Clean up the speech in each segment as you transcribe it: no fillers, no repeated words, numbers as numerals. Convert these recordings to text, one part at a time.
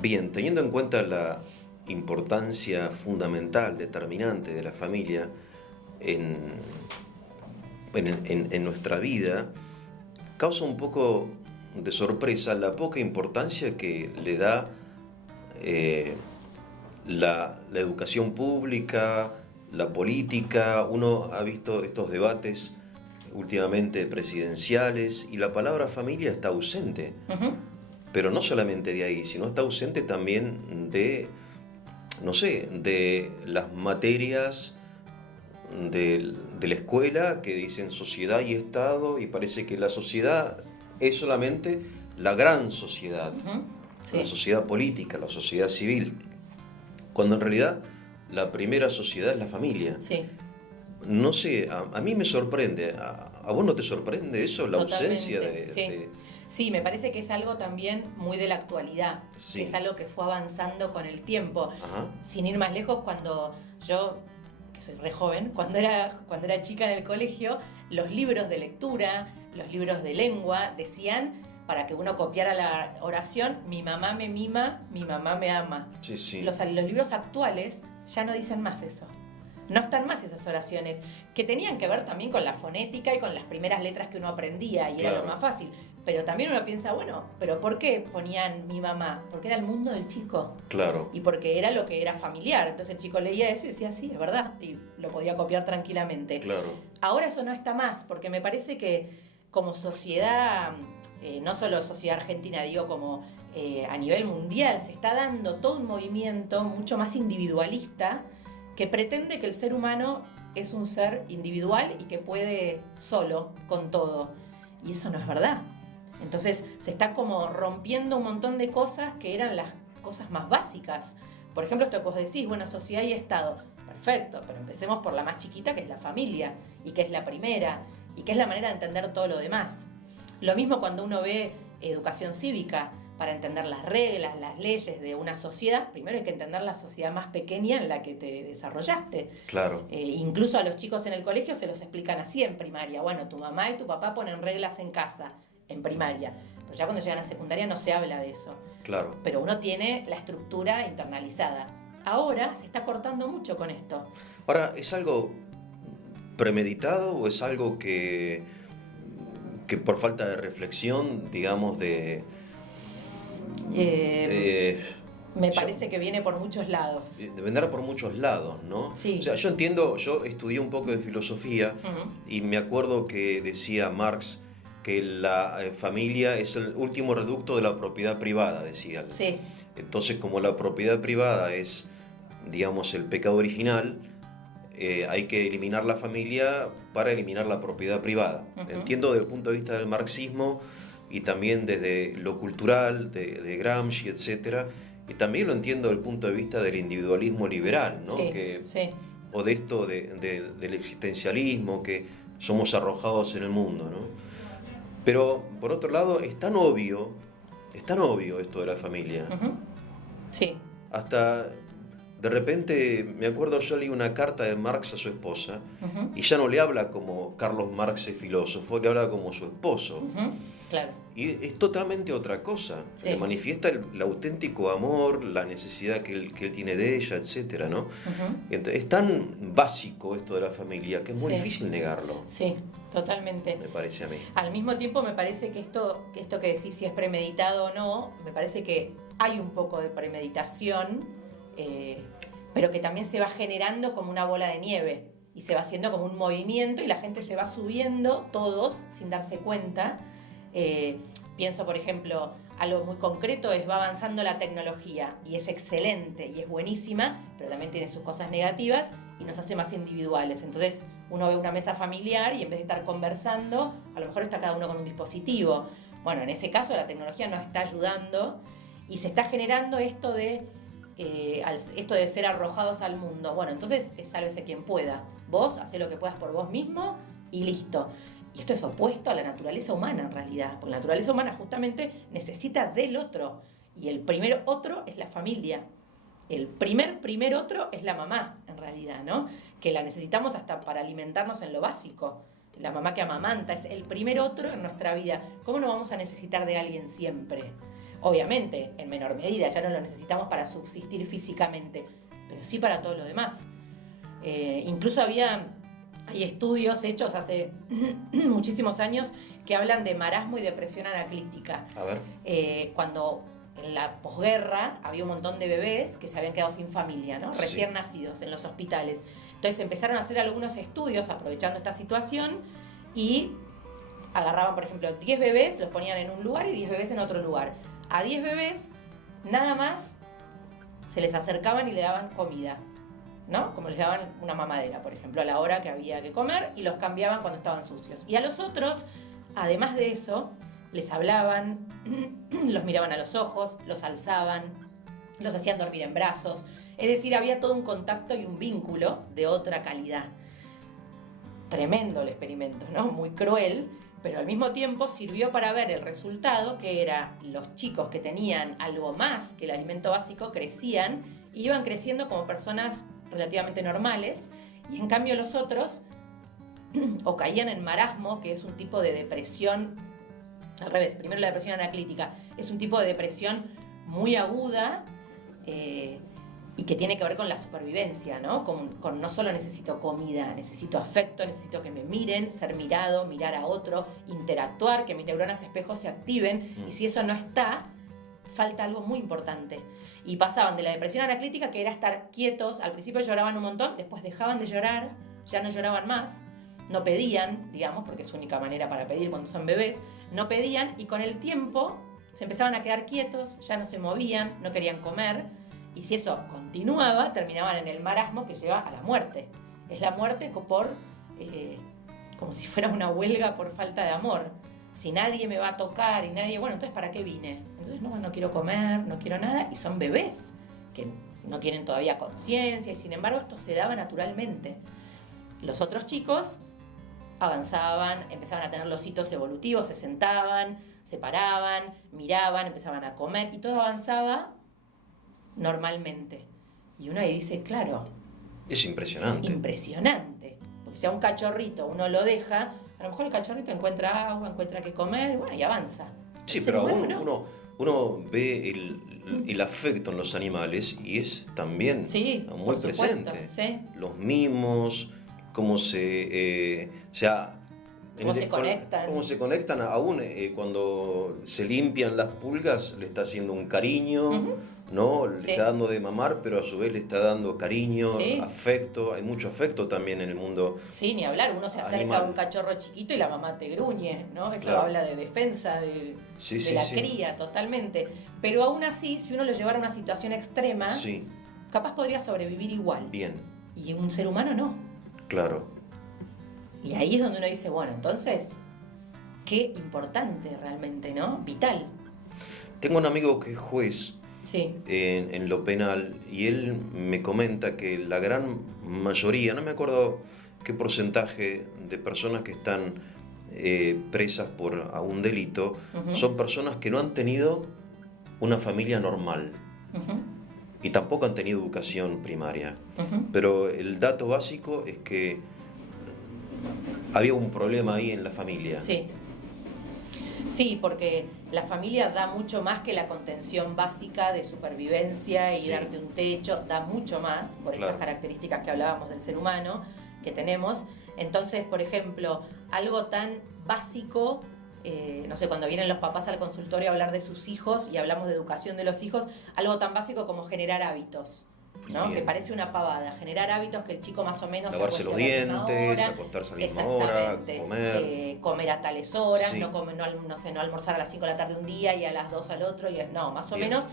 Bien, teniendo en cuenta la importancia fundamental, determinante de la familia en, en nuestra vida, causa un poco de sorpresa la poca importancia que le da la educación pública, la política. Uno ha visto estos debates últimamente presidenciales y la palabra familia está ausente. Ujú. Pero no solamente de ahí, sino está ausente también de, no sé, de las materias de la escuela que dicen sociedad y Estado, y parece que la sociedad es solamente la gran sociedad, Ujú. la Sí, sociedad política, la sociedad civil, cuando en realidad la primera sociedad es la familia. sí, No sé, a mí me sorprende. ¿A vos no te sorprende eso, la ausencia totalmente. Sí. Sí, me parece que es algo también muy de la actualidad, Sí. que es algo que fue avanzando con el tiempo. Ajá. Sin ir más lejos, cuando yo, que soy re joven, cuando era chica en el colegio, los libros de lectura, los libros de lengua decían, para que uno copiara la oración, mi mamá me mima, mi mamá me ama. Sí, sí. Los libros actuales ya no dicen más eso. No están más esas oraciones, que tenían que ver también con la fonética y con las primeras letras que uno aprendía, y era Claro. lo más fácil. Pero también uno piensa, bueno, ¿pero por qué ponían mi mamá? Porque era el mundo del chico. Claro. Y porque era lo que era familiar. Entonces el chico leía eso y decía, sí, es verdad. Y lo podía copiar tranquilamente. Claro. Ahora eso no está más, porque me parece que como sociedad, no solo sociedad argentina, digo como a nivel mundial, se está dando todo un movimiento mucho más individualista que pretende que el ser humano es un ser individual y que puede solo con todo. Y eso no es verdad. Entonces se está como rompiendo un montón de cosas que eran las cosas más básicas. Por ejemplo, esto que vos decís, bueno, sociedad y Estado. Perfecto, pero empecemos por la más chiquita, que es la familia, y que es la primera, y que es la manera de entender todo lo demás. Lo mismo cuando uno ve educación cívica, para entender las reglas, las leyes de una sociedad, primero hay que entender la sociedad más pequeña en la que te desarrollaste. Claro. Incluso a los chicos en el colegio se los explican así en primaria. Bueno, tu mamá y tu papá ponen reglas en casa, en primaria. Pero ya cuando llegan a secundaria no se habla de eso. Claro. Pero uno tiene la estructura internalizada. Ahora se está cortando mucho con esto. Ahora, ¿es algo premeditado o es algo que por falta de reflexión, digamos, Me yo- parece que viene por muchos lados. de vendrá por muchos lados, ¿no? Sí. O sea, yo entiendo, yo estudié un poco de filosofía Ujú. y me acuerdo que decía Marx que la familia es el último reducto de la propiedad privada, decía él. Sí, Entonces, como la propiedad privada es, digamos, el pecado original, hay que eliminar la familia para eliminar la propiedad privada. Ujú. Entiendo desde el punto de vista del marxismo y también desde lo cultural, de Gramsci, etc. Y también lo entiendo desde el punto de vista del individualismo liberal, ¿no? sí, Que, sí. o de esto del existencialismo, que somos arrojados en el mundo, ¿no? Pero, por otro lado, es tan obvio esto de la familia. Ujú. Sí, Hasta de repente, me acuerdo, yo leí una carta de Marx a su esposa ujú, y ya no le habla como Carlos Marx es filósofo, le habla como su esposo. ujú, claro. Y es totalmente otra cosa. Sí. Le manifiesta el auténtico amor, la necesidad que él tiene de ella, etc., ¿no? Ujú. Es tan básico esto de la familia que es muy Sí. difícil negarlo, Sí, totalmente. me parece a mí. Al mismo tiempo me parece que esto que decís si es premeditado o no, me parece que hay un poco de premeditación, pero que también se va generando como una bola de nieve y se va haciendo como un movimiento y la gente se va subiendo todos sin darse cuenta. Pienso, por ejemplo, algo muy concreto es va avanzando la tecnología y es excelente y es buenísima, pero también tiene sus cosas negativas y nos hace más individuales. Entonces uno ve una mesa familiar y en vez de estar conversando, a lo mejor está cada uno con un dispositivo. Bueno, en ese caso la tecnología nos está ayudando y se está generando esto de ser arrojados al mundo. Bueno, entonces sálvese quien pueda. Vos hacé lo que puedas por vos mismo y listo. Y esto es opuesto a la naturaleza humana en realidad, porque la naturaleza humana justamente necesita del otro. Y el primer otro es la familia. El primer otro es la mamá, en realidad, ¿no? Que la necesitamos hasta para alimentarnos en lo básico. La mamá que amamanta es el primer otro en nuestra vida. ¿Cómo no vamos a necesitar de alguien siempre? Obviamente, en menor medida, ya no lo necesitamos para subsistir físicamente, pero sí para todo lo demás. Incluso hay estudios hechos hace muchísimos años que hablan de marasmo y depresión anaclítica. A ver. Cuando en la posguerra había un montón de bebés que se habían quedado sin familia, ¿no? Recién Sí. nacidos en los hospitales. Entonces empezaron a hacer algunos estudios aprovechando esta situación y agarraban, por ejemplo, 10 bebés, los ponían en un lugar y 10 bebés en otro lugar. A 10 bebés, nada más se les acercaban y le daban comida, ¿no? Como les daban una mamadera, por ejemplo, a la hora que había que comer, y los cambiaban cuando estaban sucios. Y a los otros, además de eso, les hablaban, los miraban a los ojos, los alzaban, los hacían dormir en brazos. Es decir, había todo un contacto y un vínculo de otra calidad. Tremendo el experimento, ¿no? Muy cruel, pero al mismo tiempo sirvió para ver el resultado, que era los chicos que tenían algo más que el alimento básico crecían y iban creciendo como personas relativamente normales, y en cambio los otros o caían en marasmo, que es un tipo de depresión, al revés, primero la depresión anaclítica, es un tipo de depresión muy aguda, y que tiene que ver con la supervivencia, ¿no? Con no solo necesito comida, necesito afecto, necesito que me miren, ser mirado, mirar a otro, interactuar, que mis neuronas espejo se activen, y si eso no está, falta algo muy importante. Y pasaban de la depresión anaclítica, que era estar quietos, al principio lloraban un montón, después dejaban de llorar, ya no lloraban más, no pedían, digamos, porque es su única manera para pedir cuando son bebés, no pedían, y con el tiempo se empezaban a quedar quietos, ya no se movían, no querían comer, y si eso continuaba, terminaban en el marasmo que lleva a la muerte. Es la muerte como si fuera una huelga por falta de amor. Si nadie me va a tocar y nadie, bueno, entonces ¿para qué vine? Entonces no quiero comer, no quiero nada, y son bebés que no tienen todavía conciencia, y sin embargo esto se daba naturalmente. Los otros chicos avanzaban, empezaban a tener los hitos evolutivos, se sentaban, se paraban, miraban, empezaban a comer, y todo avanzaba normalmente. Y uno ahí dice, claro, Es impresionante. es impresionante. Porque si a un cachorrito uno lo deja, a lo mejor el cachorrito encuentra agua, encuentra qué comer, bueno, y avanza. Sí, El pero ser aún humano no. uno ve el afecto en los animales y es también Sí, muy por supuesto, presente. sí. Los mimos, cómo Cómo se conectan. Cómo se conectan, aún cuando se limpian las pulgas, le está haciendo un cariño, Ujú. ¿no? Le Sí. está dando de mamar, pero a su vez le está dando cariño, Sí. afecto. Hay mucho afecto también en el mundo. Sí, ni hablar, uno se acerca Animal. a un cachorro chiquito y la mamá te gruñe, ¿no? Eso Claro. habla de defensa de Sí, la sí. cría, totalmente. Pero aún así, si uno lo llevara a una situación extrema, Sí, capaz podría sobrevivir igual. bien, Y un ser humano no. claro. Y ahí es donde uno dice, bueno, entonces, qué importante realmente, ¿no? Vital. Tengo un amigo que es juez Sí. en lo penal y él me comenta que la gran mayoría, no me acuerdo qué porcentaje de personas que están presas por un delito, Ujú. son personas que no han tenido una familia normal Ujú. y tampoco han tenido educación primaria. Ujú. Pero el dato básico es que había un problema ahí en la familia. Sí. Sí, porque la familia da mucho más que la contención básica de supervivencia y Sí. darte un techo, da mucho más por Claro. estas características que hablábamos del ser humano que tenemos. Entonces, por ejemplo, algo tan básico, no sé, cuando vienen los papás al consultorio a hablar de sus hijos y hablamos de educación de los hijos, algo tan básico como generar hábitos, ¿no? Bien. Que parece una pavada, generar hábitos que el chico más o menos se Lavarse los acueste a la misma dientes, hora. acostarse a la misma hora, Exactamente. comer. Comer a tales horas, Sí. no almorzar a las 5 de la tarde un día y a las 2 al otro, no, más o Bien. menos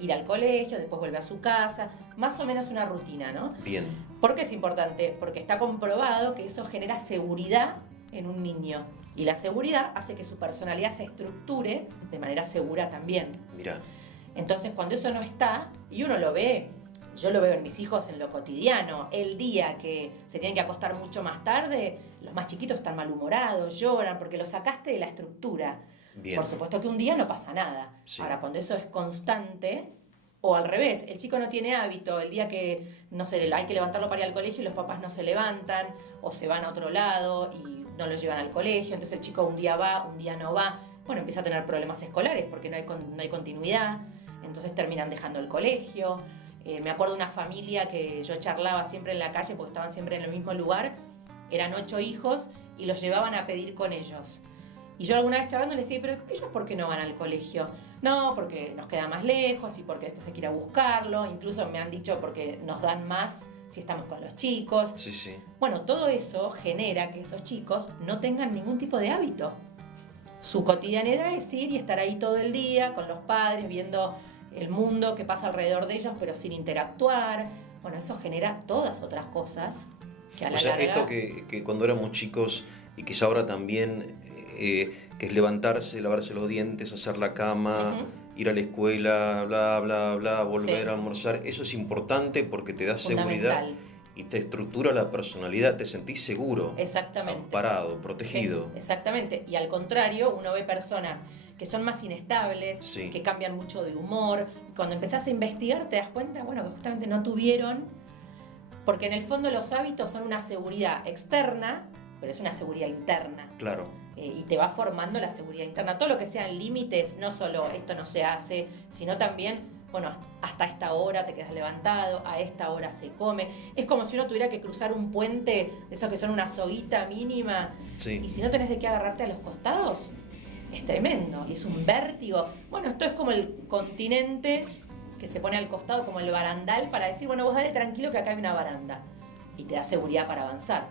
ir al colegio, después vuelve a su casa, más o menos una rutina, ¿no? Bien, ¿Por qué es importante? Porque está comprobado que eso genera seguridad en un niño, y la seguridad hace que su personalidad se estructure de manera segura también. mira, Entonces, cuando eso no está, y uno lo ve, yo lo veo en mis hijos en lo cotidiano, el día que se tienen que acostar mucho más tarde, los más chiquitos están malhumorados, lloran, porque lo sacaste de la estructura. bien. Por supuesto que un día no pasa nada. Sí. Ahora, cuando eso es constante, o al revés, el chico no tiene hábito, el día que, no sé, hay que levantarlo para ir al colegio y los papás no se levantan, o se van a otro lado y no lo llevan al colegio, entonces el chico un día va, un día no va. bueno, empieza a tener problemas escolares porque no hay continuidad, entonces terminan dejando el colegio. Me acuerdo de una familia que yo charlaba siempre en la calle porque estaban siempre en el mismo lugar, eran 8 hijos y los llevaban a pedir con ellos. Y yo alguna vez charlando les decía, pero ellos ¿por qué no van al colegio? No, porque nos queda más lejos y porque después hay que ir a buscarlo. Incluso me han dicho porque nos dan más si estamos con los chicos. Sí, sí. Bueno, todo eso genera que esos chicos no tengan ningún tipo de hábito. Su cotidianidad es ir y estar ahí todo el día con los padres, viendo el mundo que pasa alrededor de ellos, pero sin interactuar. Bueno, eso genera todas otras cosas que a la larga... esto que cuando éramos chicos y quizá ahora también, que es levantarse, lavarse los dientes, hacer la cama, ir a la escuela, bla, bla, bla, volver a almorzar, eso es importante porque te da seguridad y te estructura la personalidad, te sentís seguro, amparado, protegido. Sí, exactamente, y al contrario, uno ve personas que son más inestables, que cambian mucho de humor, y cuando empezás a investigar te das cuenta, bueno, que justamente no tuvieron, porque en el fondo los hábitos son una seguridad externa, pero es una seguridad interna. Claro. Y te va formando la seguridad interna. Todo lo que sean límites, no solo esto no se hace, sino también, bueno, hasta esta hora te quedas levantado, a esta hora se come. Es como si uno tuviera que cruzar un puente, de esos que son una soguita mínima, y si no tenés de qué agarrarte a los costados, es tremendo, y es un vértigo. Bueno, esto es como el continente que se pone al costado, como el barandal, para decir, bueno, vos dale tranquilo que acá hay una baranda, y te da seguridad para avanzar.